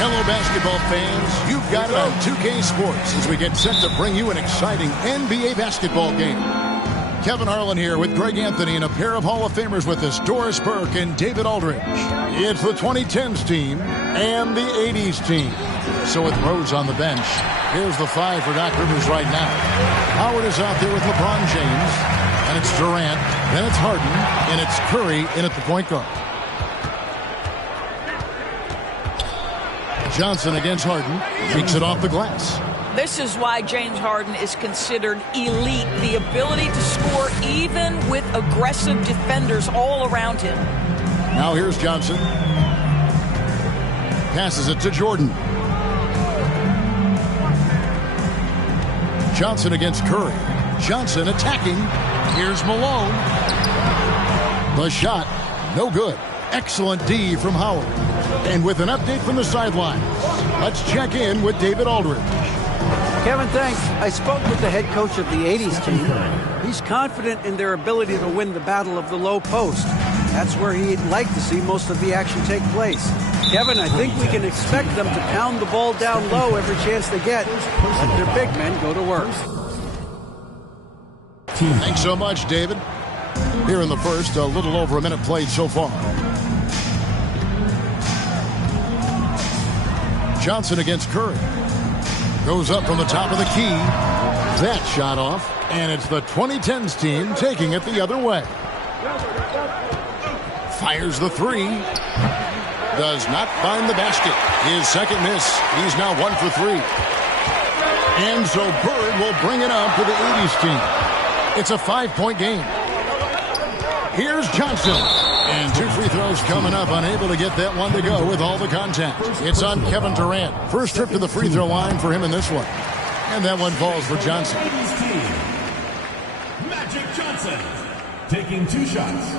Hello, basketball fans. You've got it on 2K Sports as we get set to bring you an exciting NBA basketball game. Kevin Harlan here with Greg Anthony and a pair of Hall of Famers with us, Doris Burke and David Aldridge. It's the 2010s team and the 80s team. So with Rose on the bench, here's the 5 for Doc Rivers right now. Howard is out there with LeBron James, and it's Durant, then it's Harden, and it's Curry in at the point guard. Johnson against Harden, beats it off the glass. This is why James Harden is considered elite. The ability to score even with aggressive defenders all around him. Now here's Johnson. Passes it to Jordan. Johnson against Curry. Johnson attacking. Here's Malone. The shot, no good. Excellent D from Howard. And with an update from the sidelines, let's check in with David Aldridge. Kevin, thanks. I spoke with the head coach of the 80s team. He's confident in their ability to win the battle of the low post. That's where he'd like to see most of the action take place. Kevin, I think we can expect them to pound the ball down low every chance they get. Let their big men go to work. Thanks so much, David. Here in the first, a little over a minute played so far. Johnson against Curry. Goes up from the top of the key. That shot off, and it's the 2010s team taking it the other way. Fires the 3. Does not find the basket. His second miss. He's now 1 for 3. And so Bird will bring it up for the 80s team. It's a 5-point game. Here's Johnson. And 2 free throws coming up, unable to get that one to go with all the contact. It's on Kevin Durant. First trip to the free throw line for him in this one. And that one falls for Johnson. Magic Johnson taking 2 shots.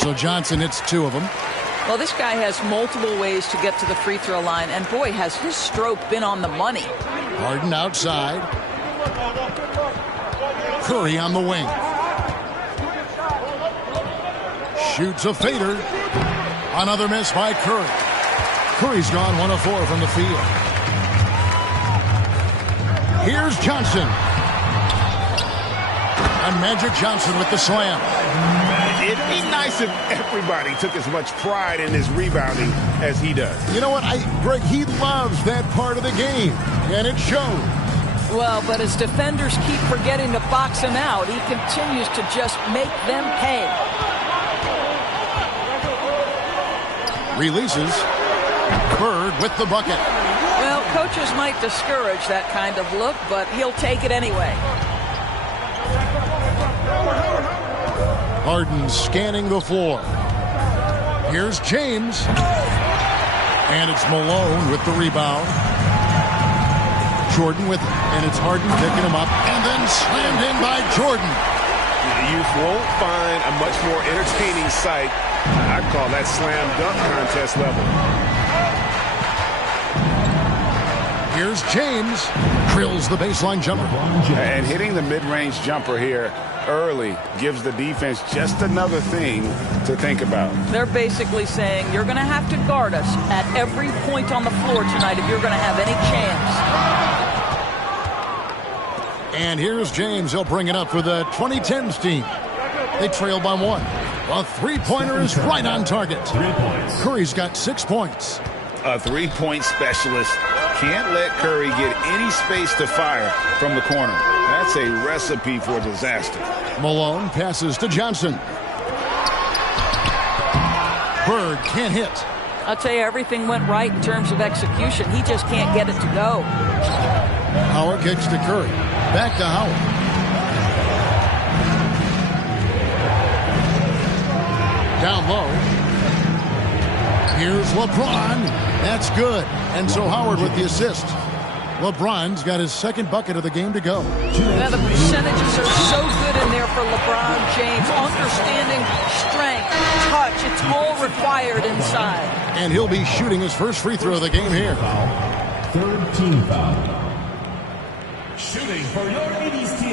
So Johnson hits 2 of them. Well, this guy has multiple ways to get to the free throw line, and boy, has his stroke been on the money. Harden outside. Curry on the wing. Shoots a fader. Another miss by Curry. Curry's gone 1 of 4 from the field. Here's Johnson. And Magic Johnson with the slam. It'd be nice if everybody took as much pride in his rebounding as he does. You know what, Greg, he loves that part of the game, and it shows. Well, but as defenders keep forgetting to box him out, he continues to just make them pay. Releases. Bird with the bucket. Well, coaches might discourage that kind of look, but he'll take it anyway. Harden scanning the floor. Here's James. And it's Malone with the rebound. Jordan with it. And it's Harden picking him up. And then slammed in by Jordan. You won't find a much more entertaining sight. I'd call that slam dunk contest level. Here's James. Drills the baseline jumper. And hitting the mid-range jumper here early gives the defense just another thing to think about. They're basically saying you're going to have to guard us at every point on the floor tonight if you're going to have any chance. And here's James. He'll bring it up for the 2010s team. They trail by 1. A three-pointer is right on target. Curry's got 6 points. A three-point specialist can't let Curry get any space to fire from the corner. That's a recipe for disaster. Malone passes to Johnson. Bird can't hit. I'll tell you, everything went right in terms of execution. He just can't get it to go. Howard kicks to Curry. Back to Howard. Down low. Here's LeBron. That's good. And so Howard with the assist. LeBron's got his second bucket of the game to go. Now the percentages are so good in there for LeBron James. Understanding strength, touch, it's all required inside. And he'll be shooting his first free throw of the game here. Third team foul. Shooting for your 80s team.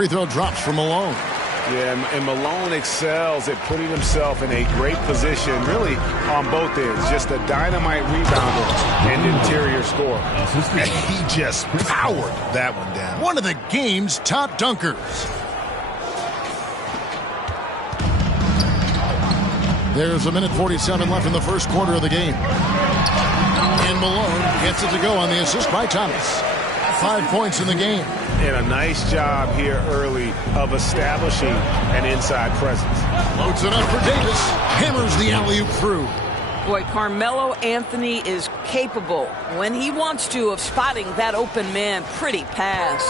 free throw drops from Malone. Yeah, and Malone excels at putting himself in a great position, really on both ends. Just a dynamite rebounder and interior scorer. And he just powered that one down. One of the game's top dunkers. There's a minute 47 left in the first quarter of the game. And Malone gets it to go on the assist by Thomas. 5 points in the game. And a nice job here early of establishing an inside presence. Loads it up for Davis. Hammers the alley-oop through. Boy, Carmelo Anthony is capable, when he wants to, of spotting that open man. Pretty pass.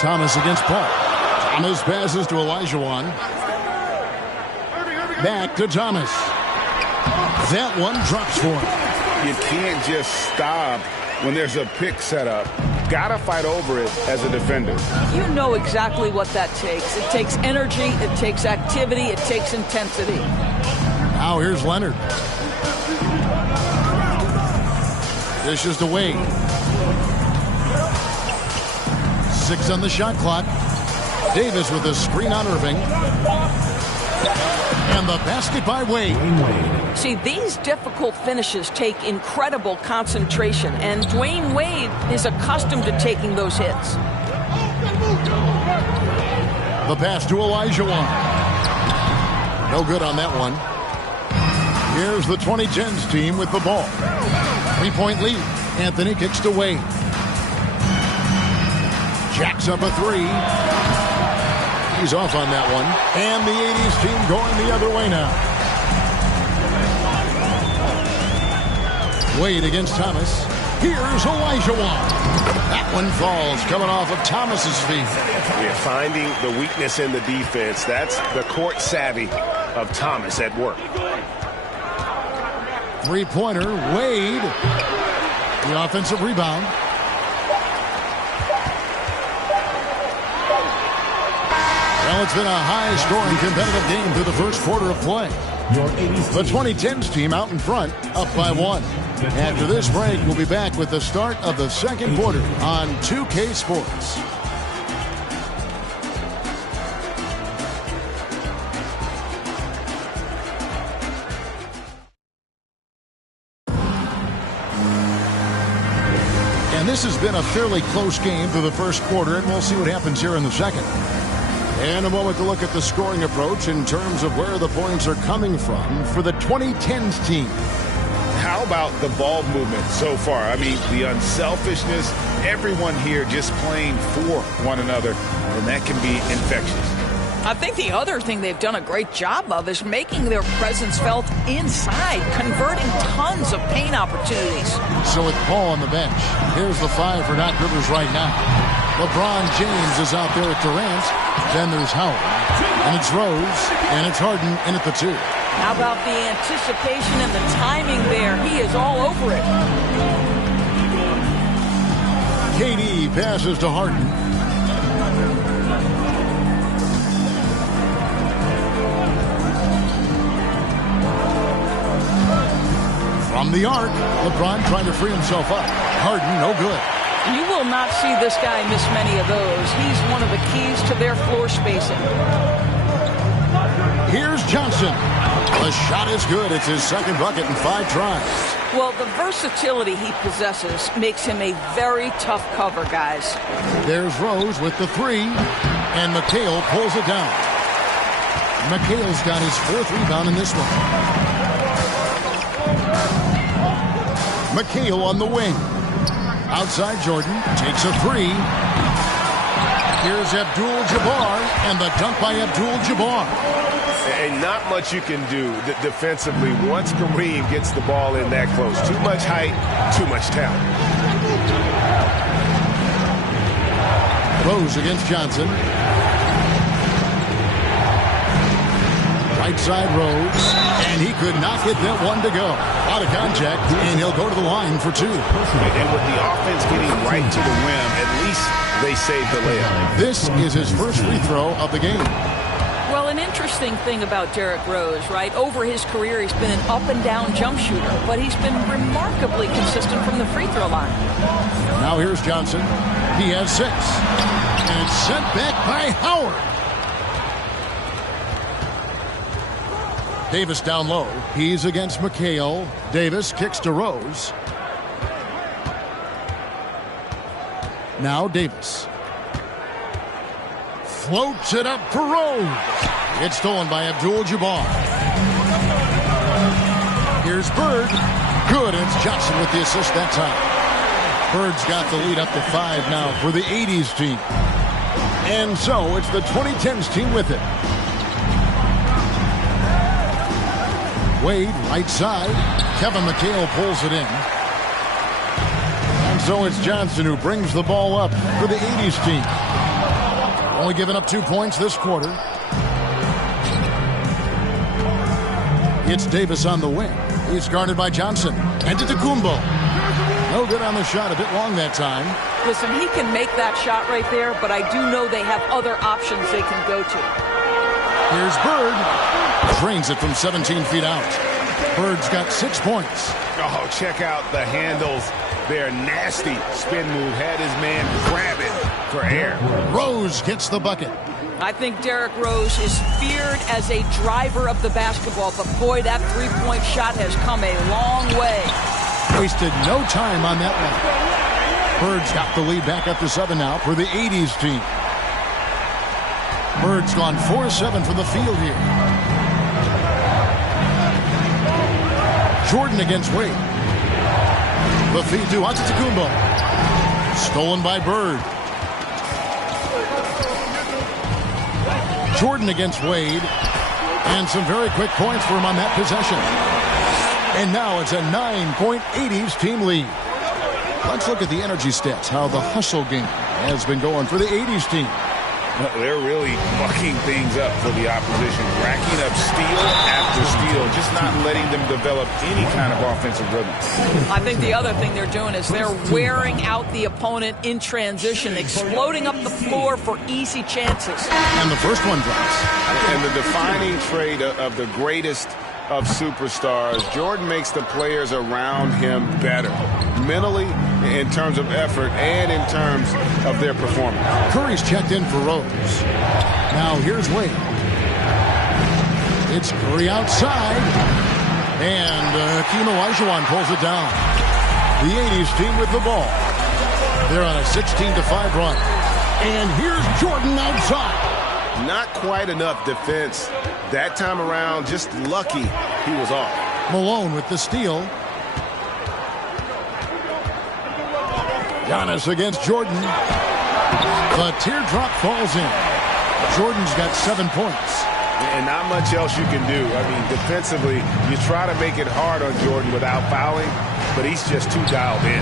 Thomas against Paul. Thomas passes to Olajuwon. Back to Thomas. That one drops for him. You can't just stop when there's a pick set up. Gotta fight over it as a defender. You know exactly what that takes. It takes energy, it takes activity, it takes intensity. Now here's Leonard. Dishes to Wade. 6 on the shot clock. Davis with a screen on Irving. And the basket by Wade. See, these difficult finishes take incredible concentration, and Dwayne Wade is accustomed to taking those hits. The pass to Olajuwon. No good on that one. Here's the 2010s team with the ball. 3-point lead. Anthony kicks to Wade. Jacks up a 3. He's off on that one. And the 80s team going the other way now. Wade against Thomas. Here's Olajuwon. That one falls, coming off of Thomas's feet. We're finding the weakness in the defense. That's the court savvy of Thomas at work. Three-pointer, Wade. The offensive rebound. Well, it's been a high-scoring competitive game through the first quarter of play. The 2010s team out in front, up by 1. After this break, we'll be back with the start of the second quarter on 2K Sports. And this has been a fairly close game through the first quarter, and we'll see what happens here in the second. And a moment to look at the scoring approach in terms of where the points are coming from for the 2010s team. How about the ball movement so far? I mean, the unselfishness, everyone here just playing for one another, and that can be infectious. I think the other thing they've done a great job of is making their presence felt inside, converting tons of paint opportunities. So with Paul on the bench, here's the 5 for Doc Rivers right now. LeBron James is out there at Durant. Then there's Howard. And it's Rose. And it's Harden in at the 2. How about the anticipation and the timing there? He is all over it. KD passes to Harden. From the arc, LeBron trying to free himself up. Harden, no good. You will not see this guy miss many of those. He's one of the keys to their floor spacing. Here's Johnson. The shot is good. It's his second bucket in 5 tries. Well, the versatility he possesses makes him a very tough cover, guys. There's Rose with the 3, and McHale pulls it down. McHale's got his 4th rebound in this one. McHale on the wing. Outside Jordan, takes a 3. Here's Abdul-Jabbar, and the dunk by Abdul-Jabbar. And not much you can do defensively once Kareem gets the ball in that close. Too much height, too much talent. Rose against Johnson. Right side Rose, and he could not get that one to go. Out of contact, and he'll go to the line for 2. And with the offense getting right to the rim, at least they saved the layup. This is his first free throw of the game. Well, an interesting interesting thing about Derrick Rose, right? Over his career, he's been an up-and-down jump shooter, but he's been remarkably consistent from the free throw line. Now here's Johnson. He has 6. And it's sent back by Howard. Davis down low. He's against McHale. Davis kicks to Rose. Now Davis. Floats it up for Rose. It's stolen by Abdul-Jabbar. Here's Bird. Good. It's Johnson with the assist that time. Bird's got the lead up to 5 now for the 80s team. And so it's the 2010s team with it. Wade, right side. Kevin McHale pulls it in. And so it's Johnson who brings the ball up for the 80s team. Only giving up 2 points this quarter. It's Davis on the wing. He's guarded by Johnson. And to Tacumbo. No good on the shot. A bit long that time. Listen, he can make that shot right there, but I do know they have other options they can go to. Here's Bird. Drains it from 17 feet out. Bird's got 6 points. Oh, check out the handles. They're nasty. Spin move. Had his man grab it for air. Rose gets the bucket. I think Derrick Rose is feared as a driver of the basketball, but boy, that three-point shot has come a long way. Wasted no time on that one. Bird's got the lead back up to 7 now for the 80s team. Bird's gone 4-7 from the field here. Jordan against Wade. The feed to Antetokounmpo. Stolen by Bird. Jordan against Wade. And some very quick points for him on that possession. And now it's a 9-point 80s team lead. Let's look at the energy stats, how the hustle game has been going for the 80s team. They're really mucking things up for the opposition, racking up steal after steal, just not letting them develop any kind of offensive rhythm. I think the other thing they're doing is they're wearing out the opponent in transition, exploding up the floor for easy chances. And the first one drops. And the defining trait of the greatest of superstars, Jordan makes the players around him better, mentally, in terms of effort, and in terms of their performance. Curry's checked in for Rose. Now here's Wade. It's Curry outside. And Hakeem Olajuwon pulls it down. The 80s team with the ball. They're on a 16-5 run. And here's Jordan outside. Not quite enough defense that time around. Just lucky he was off. Malone with the steal. Giannis against Jordan. The teardrop falls in. Jordan's got 7 points. And not much else you can do. I mean, defensively, you try to make it hard on Jordan without fouling, but he's just too dialed in.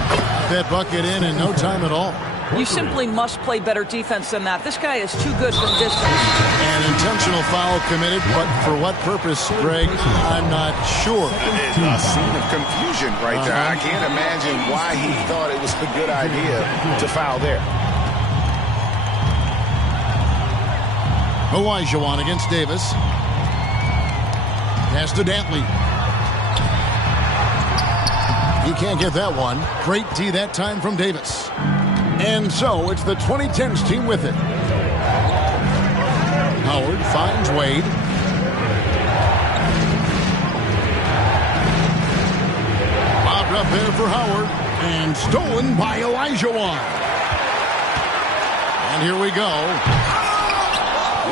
That bucket in no time at all. You simply must play better defense than that. This guy is too good from distance. An intentional foul committed, but for what purpose, Greg, I'm not sure. It's a scene of confusion right there. I can't imagine why he thought it was a good idea to foul there. Olajuwon against Davis. Pass to Dantley. He can't get that one. Great D that time from Davis. And so it's the 2010s team with it. Howard finds Wade. Bobbed up there for Howard. And stolen by Olajuwon. And here we go.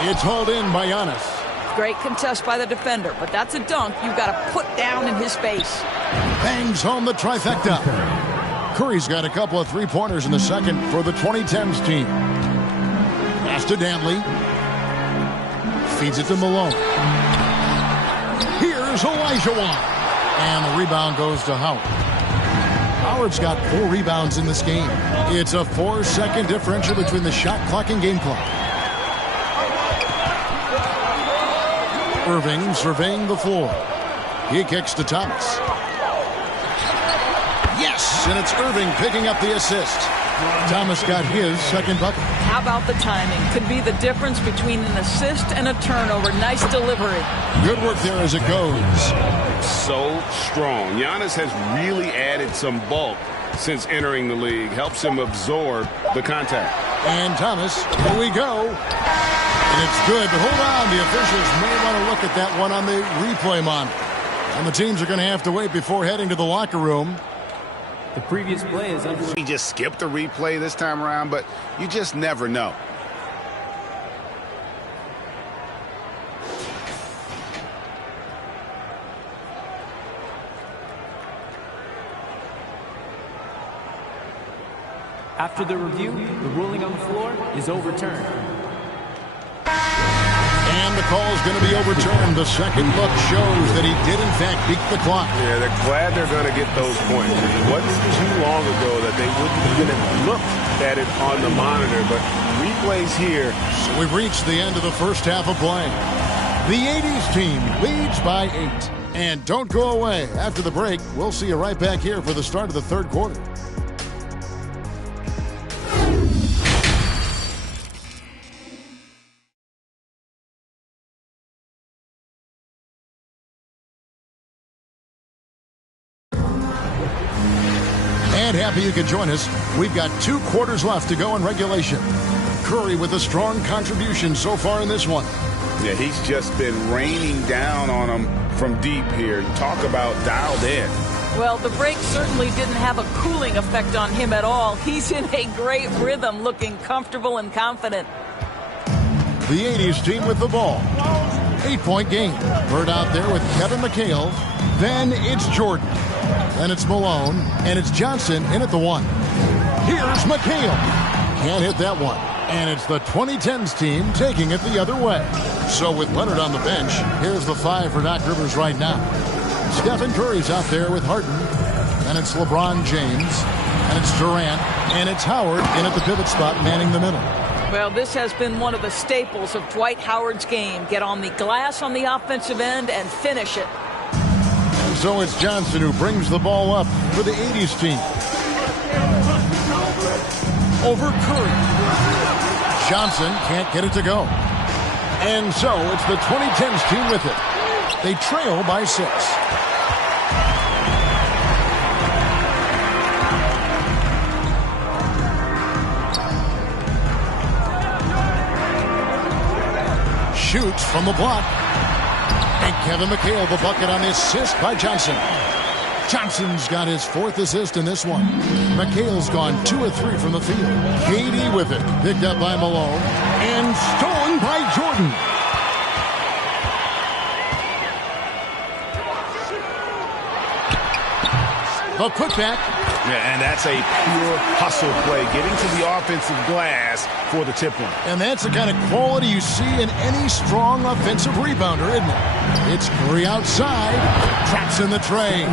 It's hauled in by Giannis. Great contest by the defender, but that's a dunk you've got to put down in his face. Bangs home the trifecta. Curry's got a couple of three-pointers in the second for the 2010s team. Pass to Dantley. Feeds it to Malone. Here's Olajuwon. And the rebound goes to Howard. Howard's got 4 rebounds in this game. It's a 4-second differential between the shot clock and game clock. Irving surveying the floor. He kicks to Thomas. Yes! Thomas, and it's Irving picking up the assist. Thomas got his second bucket. How about the timing? Could be the difference between an assist and a turnover. Nice delivery. Good work there as it goes. So strong. Giannis has really added some bulk since entering the league. Helps him absorb the contact. And Thomas, here we go. And it's good, but hold on. The officials may want to look at that one on the replay monitor. And the teams are going to have to wait before heading to the locker room. The previous play is under. He just skipped the replay this time around, but you just never know. After the review, the ruling on the floor is overturned. And the call is going to be overturned. The second look shows that he did, in fact, beat the clock. Yeah, they're glad they're going to get those points. It wasn't too long ago that they wouldn't even have looked at it on the monitor, but replays here. So we've reached the end of the first half of play. The 80s team leads by 8. And don't go away. After the break, we'll see you right back here for the start of the third quarter. And happy you could join us. We've got 2 quarters left to go in regulation. Curry with a strong contribution so far in this one. Yeah, he's just been raining down on him from deep here. Talk about dialed in. Well, the break certainly didn't have a cooling effect on him at all. He's in a great rhythm, looking comfortable and confident. The 80s team with the ball. 8-point game. Bird out there with Kevin McHale. Then it's Jordan. Then it's Malone. And it's Johnson in at the 1. Here's McHale. Can't hit that one. And it's the 2010s team taking it the other way. So with Leonard on the bench, here's the 5 for Doc Rivers right now. Stephen Curry's out there with Harden. And it's LeBron James. And it's Durant. And it's Howard in at the pivot spot, manning the middle. Well, this has been one of the staples of Dwight Howard's game. Get on the glass on the offensive end and finish it. And so it's Johnson who brings the ball up for the 80s team. Over Curry. Johnson can't get it to go. And so it's the 2010s team with it. They trail by 6. Shoots from the block. And Kevin McHale the bucket on the assist by Johnson. Johnson's got his 4th assist in this one. McHale's gone 2 of 3 from the field. KD with it. Picked up by Malone. And stolen by Jordan. The putback. Yeah, and that's a pure hustle play, getting to the offensive glass for the tip one. And that's the kind of quality you see in any strong offensive rebounder, isn't it? It's Curry outside, traps in the tray.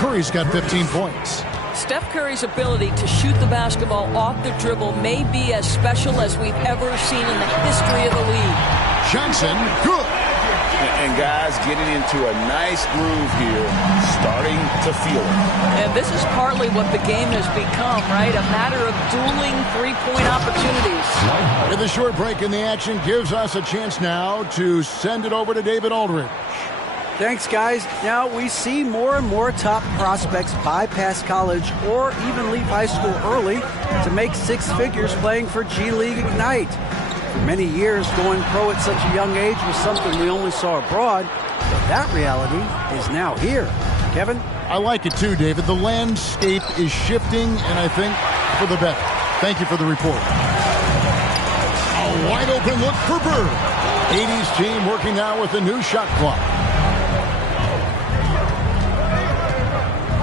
Curry's got 15 points. Steph Curry's ability to shoot the basketball off the dribble may be as special as we've ever seen in the history of the league. Johnson, good. And guys getting into a nice groove here, starting to feel it. And this is partly what the game has become, right? A matter of dueling three-point opportunities. And the short break in the action gives us a chance now to send it over to David Aldridge. Thanks, guys. Now we see more and more top prospects bypass college or even leave high school early to make 6 figures playing for G League Ignite. For many years, going pro at such a young age was something we only saw abroad, but that reality is now here. Kevin? I like it too, David. The landscape is shifting, and I think for the better. Thank you for the report. A wide open look for Bird. 80s team working now with a new shot clock.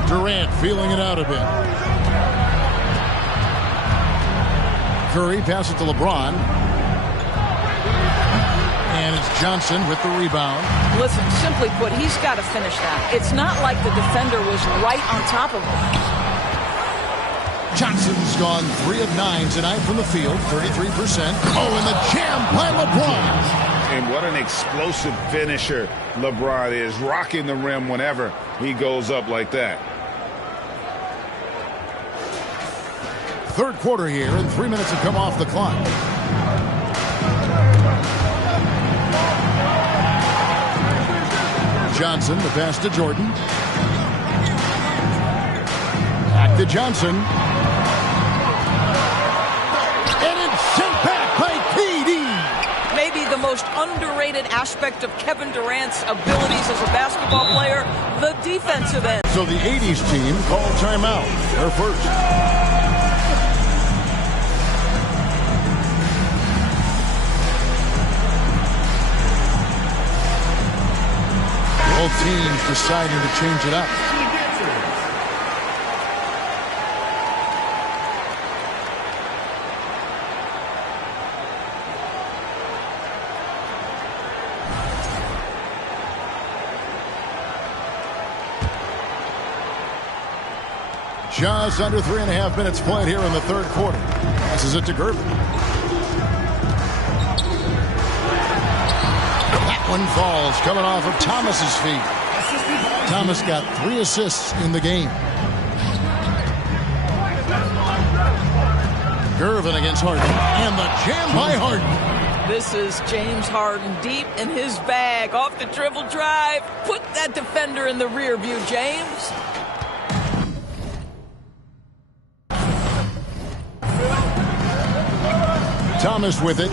Durant feeling it out a bit. Curry passes to LeBron. And it's Johnson with the rebound. Listen, simply put, he's got to finish that. It's not like the defender was right on top of him. Johnson's gone 3 of 9 tonight from the field, 33%. Oh, and the jam by LeBron. And what an explosive finisher LeBron is, rocking the rim whenever he goes up like that. third quarter here, and 3 minutes have come off the clock. Johnson, the pass to Jordan. Back to Johnson. And it's sent back by KD. Maybe the most underrated aspect of Kevin Durant's abilities as a basketball player, the defensive end. So the 80s team called timeout. They're first. Both teams deciding to change it up. Just under 3.5 minutes played here in the third quarter. Passes it to Gervin. That one falls, coming off of Thomas's feet. Thomas got 3 assists in the game. Gervin against Harden, and the jam by Harden. This is James Harden deep in his bag, off the dribble drive. Put that defender in the rear view, James. Thomas with it.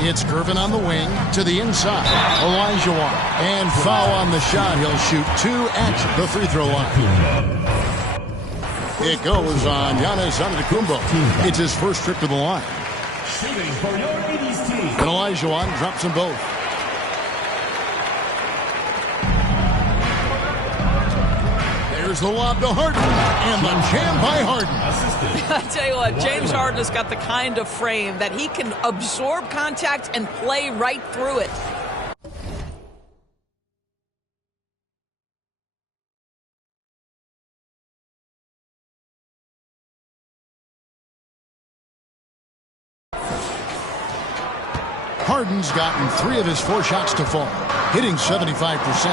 It's Gervin on the wing to the inside. Olajuwon. And foul on the shot. He'll shoot 2 at the free throw line. It goes on Giannis Antetokounmpo. It's his first trip to the line. And Olajuwon drops them both. There's the lob to Harden, and the jam by Harden. I tell you what, James Harden has got the kind of frame that he can absorb contact and play right through it. Harden's gotten 3 of his 4 shots to fall, hitting 75%.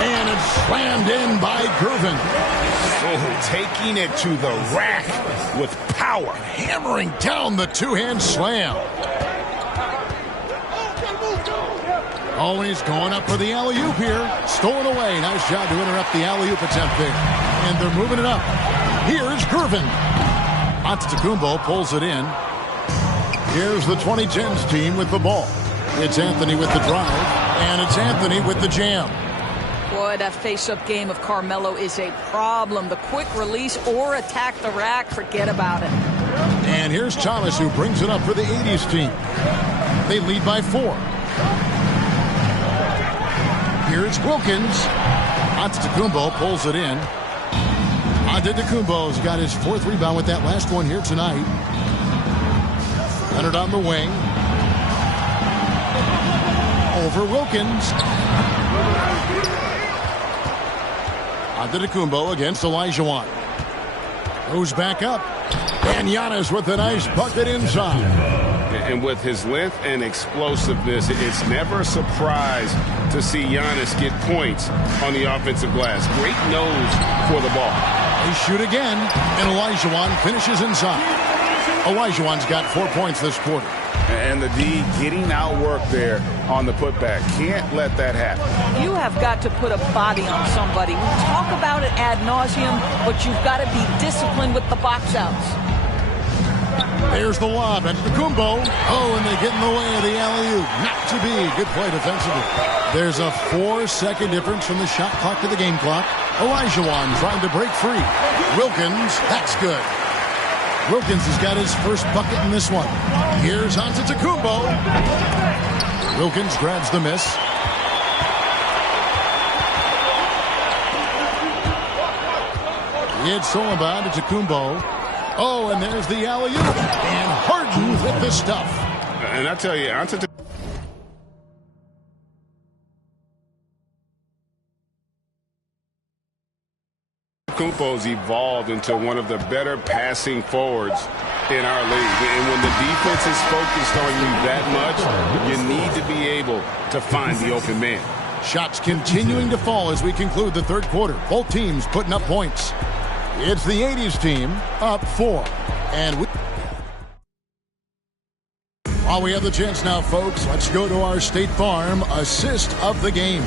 And it's slammed in by Gervin. Oh, taking it to the rack with power. Hammering down the 2-hand slam. Always going up for the alley-oop here. Stolen away. Nice job to interrupt the alley-oop attempt there. And they're moving it up. Here's Gervin. Antetokounmpo pulls it in. Here's the 2010s team with the ball. It's Anthony with the drive, and it's Anthony with the jam. Boy, that face-up game of Carmelo is a problem. The quick release or attack the rack, forget about it. And here's Thomas, who brings it up for the 80s team. They lead by 4. Here's Wilkins. Antetokounmpo pulls it in. Antetokounmpo's got his 4th rebound with that last one here tonight. Leonard on the wing. Over Wilkins. Antetokounmpo against Olajuwon. Goes back up. And Giannis with a nice bucket inside. And with his length and explosiveness, it's never a surprise to see Giannis get points on the offensive glass. Great nose for the ball. They shoot again, and Olajuwon finishes inside. Olajuwon's got 4 points this quarter. And the D getting outworked there on the putback. Can't let that happen. You have got to put a body on somebody. We talk about it ad nauseum, but you've got to be disciplined with the box outs. There's the lob, and Antetokounmpo. Oh, and they get in the way of the alley-oop. Not to be. Good play defensively. There's a 4-second difference from the shot clock to the game clock. Olajuwon trying to break free. Wilkins, that's good. Wilkins has got his first bucket in this one. Here's Antetokounmpo. Wilkins grabs the miss. It's stolen by Antetokounmpo. Oh, and there's the alley-oop. And Harden with the stuff. And I tell you, Antetokounmpo's evolved into one of the better passing forwards in our league. And when the defense is focused on you that much, you need to be able to find the open man. Shots continuing to fall as we conclude the third quarter. Both teams putting up points. It's the 80s team up 4. And while we have the chance now, folks, let's go to our State Farm assist of the game.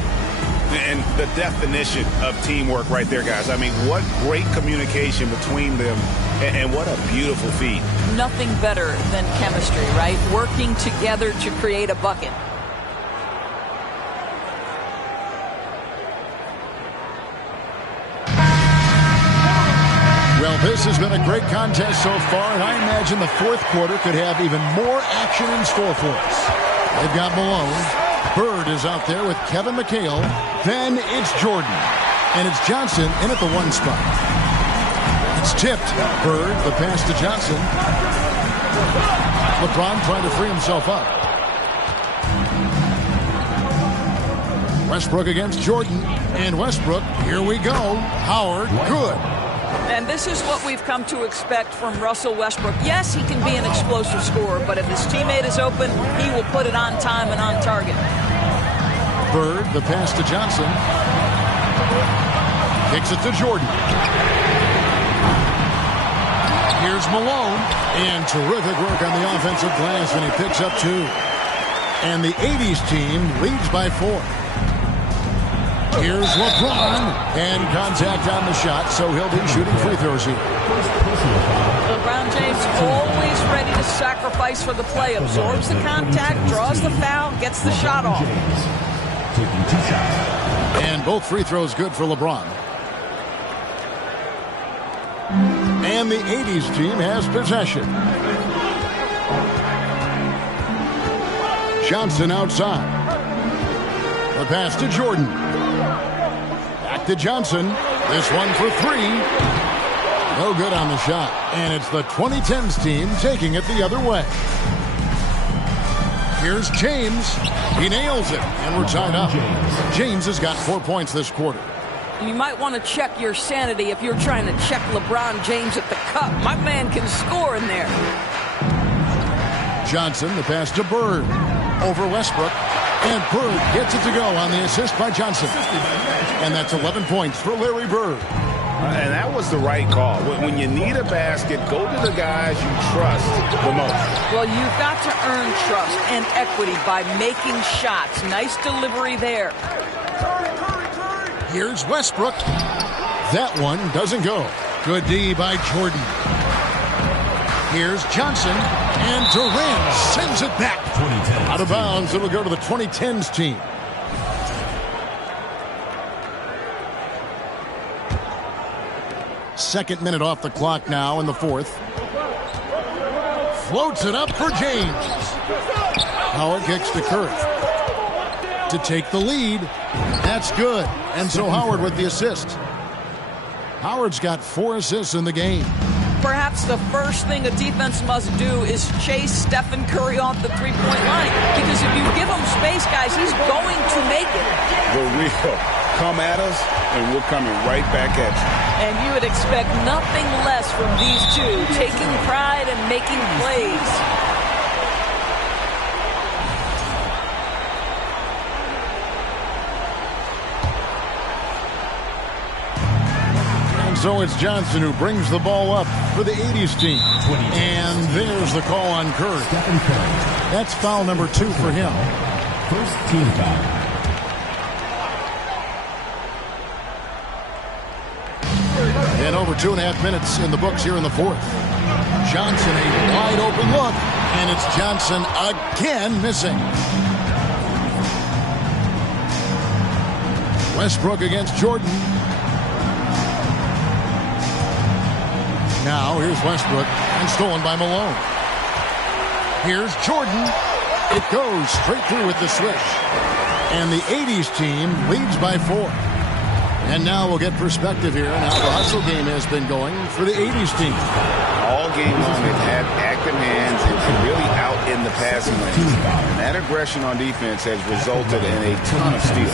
And the definition of teamwork right there, guys. I mean, what great communication between them, and what a beautiful feed. Nothing better than chemistry, right? Working together to create a bucket. Well, this has been a great contest so far, and I imagine the fourth quarter could have even more action in store for us. They've got Malone. Bird is out there with Kevin McHale. Then it's Jordan. And it's Johnson in at the 1 spot. It's tipped. Bird, the pass to Johnson. LeBron trying to free himself up. Westbrook against Jordan. And Westbrook, here we go. Howard, good. And this is what we've come to expect from Russell Westbrook. Yes, he can be an explosive scorer, but if his teammate is open, he will put it on time and on target. Bird, the pass to Johnson. Kicks it to Jordan. Here's Malone. And terrific work on the offensive glass, and he picks up 2. And the 80s team leads by 4. Here's LeBron, and contact on the shot, so he'll be shooting free throws here. LeBron James always ready to sacrifice for the play, absorbs the contact, draws the foul, gets the shot off. And both free throws good for LeBron. And the 80s team has possession. Johnson outside. The pass to Jordan. Back to Johnson. This one for 3. No good on the shot. And it's the 2010s team taking it the other way. Here's James. He nails it. And we're tied up. James has got 4 points this quarter. You might want to check your sanity if you're trying to check LeBron James at the cup. My man can score in there. Johnson, the pass to Bird. Over Westbrook. And Bird gets it to go on the assist by Johnson. And that's 11 points for Larry Bird. And that was the right call. When you need a basket, go to the guys you trust the most. Well, you've got to earn trust and equity by making shots. Nice delivery there. Here's Westbrook. That one doesn't go. Good D by Jordan. Here's Johnson. And Durant sends it back. Out of bounds. It'll go to the 2010s team. Second minute off the clock now in the fourth. Floats it up for James. Howard kicks to Curry. To take the lead. That's good. And so Howard with the assist. Howard's got 4 assists in the game. Perhaps the first thing a defense must do is chase Stephen Curry off the three-point line. Because if you give him space, guys, he's going to make it. The real come at us, and we're coming right back at you. And you would expect nothing less from these two, taking pride and making plays. So it's Johnson who brings the ball up for the 80s team. And there's the call on Curry. That's foul number 2 for him. First team foul. And over 2.5 minutes in the books here in the fourth. Johnson, a wide open look. And it's Johnson again missing. Westbrook against Jordan. Now, here's Westbrook, and stolen by Malone. Here's Jordan. It goes straight through with the switch. And the 80s team leads by 4. And now we'll get perspective here on how the hustle game has been going for the 80s team. All game long, they've had active hands and really out in the passing lane. And that aggression on defense has resulted in a ton of steals.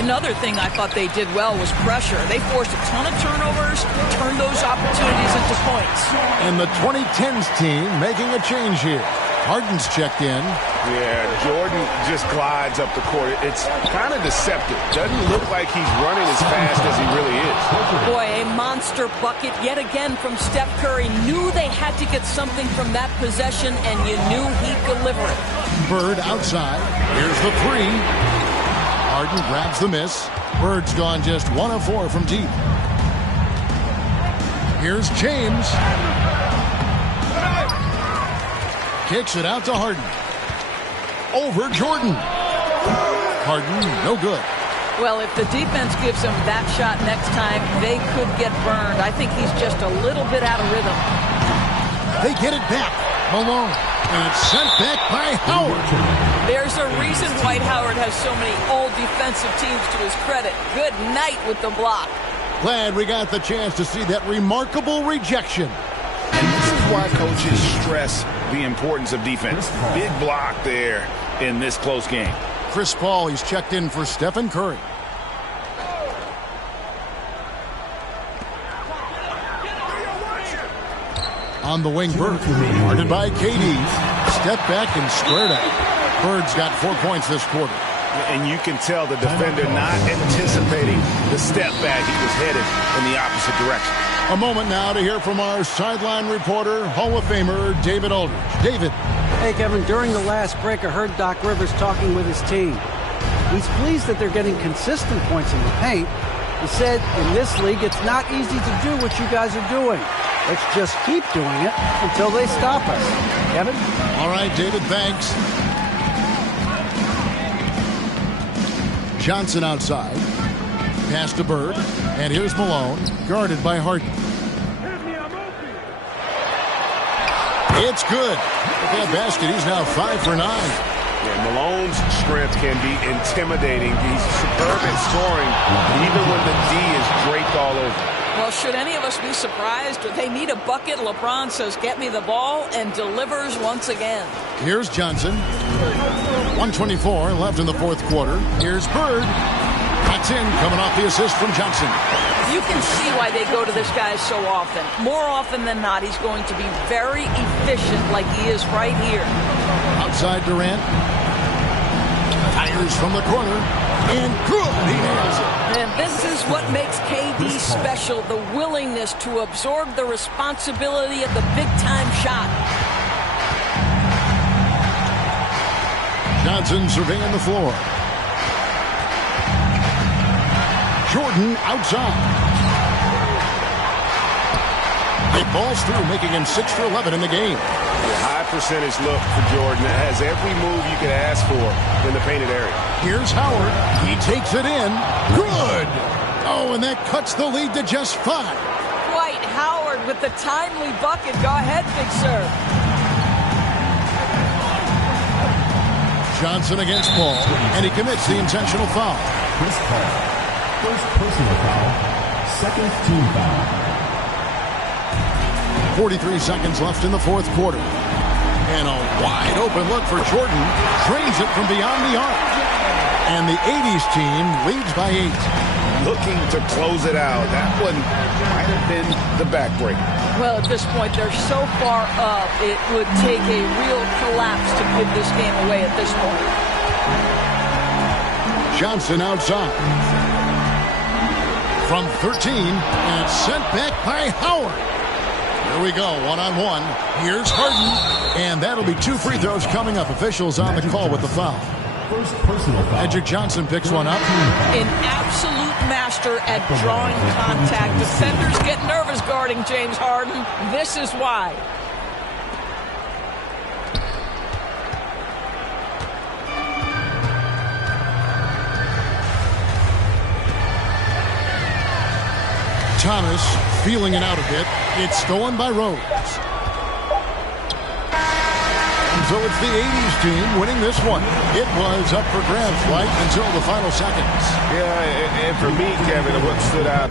Another thing I thought they did well was pressure. They forced a ton of turnovers, turned those opportunities into points. And the 2010s team making a change here. Harden's checked in. Yeah, Jordan just glides up the court. It's kind of deceptive. Doesn't look like he's running as fast as he really is. Boy, a monster bucket yet again from Steph Curry. Knew they had to get something from that possession, and you knew he'd deliver it. Bird outside. Here's the three. Harden grabs the miss. Bird's gone just 1 of 4 from deep. Here's James. Kicks it out to Harden. Over Jordan. Harden, no good. Well, if the defense gives him that shot next time, they could get burned. I think he's just a little bit out of rhythm. They get it back. Malone. And it's sent back by Howard. There's a reason Dwight Howard has so many all-defensive teams to his credit. Good night with the block. Glad we got the chance to see that remarkable rejection. And this is why coaches stress the importance of defense. Big block there in this close game. Chris Paul, he's checked in for Stephen Curry. On the wing, Bird. Guarded by KD. Step back and squared up. Bird's got 4 points this quarter. And you can tell the defender not anticipating the step back. He was headed in the opposite direction. A moment now to hear from our sideline reporter, Hall of Famer David Aldridge. David. Hey, Kevin, during the last break, I heard Doc Rivers talking with his team. He's pleased that they're getting consistent points in the paint. He said, in this league, it's not easy to do what you guys are doing. Let's just keep doing it until they stop us. Kevin? All right, David, thanks. Johnson outside. Pass to Bird. And here's Malone, guarded by Harden. It's good. With that basket, he's now 5 for 9. Yeah, Malone's strength can be intimidating. He's superb at scoring, even when the D is draped all over. Well, should any of us be surprised? They need a bucket. LeBron says, get me the ball, and delivers once again. Here's Johnson. 1:24 left in the fourth quarter. Here's Bird. That's in, coming off the assist from Johnson. You can see why they go to this guy so often. More often than not, he's going to be very efficient like he is right here. Outside Durant. Fires from the corner. And good. He nails it. And this is what makes KD special, the willingness to absorb the responsibility of the big-time shot. Johnson surveying the floor. Jordan outside. It balls through, making him 6 for 11 in the game. A high percentage look for Jordan. It has every move you could ask for in the painted area. Here's Howard. He takes it in. Good. Oh, and that cuts the lead to just 5. Dwight Howard with the timely bucket. Go ahead, Big Sir. Johnson against Paul, and he commits the intentional foul. Chris Paul. First personal foul. Second team foul. 43 seconds left in the fourth quarter. And a wide open look for Jordan. Drains it from beyond the arc. And the 80s team leads by 8. Looking to close it out. That one might have been the backbreaker. Well, at this point, they're so far up, it would take a real collapse to give this game away at this point. Johnson outside. From 13, and it's sent back by Howard. Here we go, one-on-one. Here's Harden, and that'll be 2 free throws coming up. Officials on the call with the foul. First personal foul. Magic Johnson picks one up. An absolute master at drawing contact. Defenders get nervous guarding James Harden. This is why. Thomas feeling it out a bit. It's stolen by Rose. And so it's the 80s team winning this one. It was up for grabs right until the final seconds. Yeah, and for me, Kevin, what stood out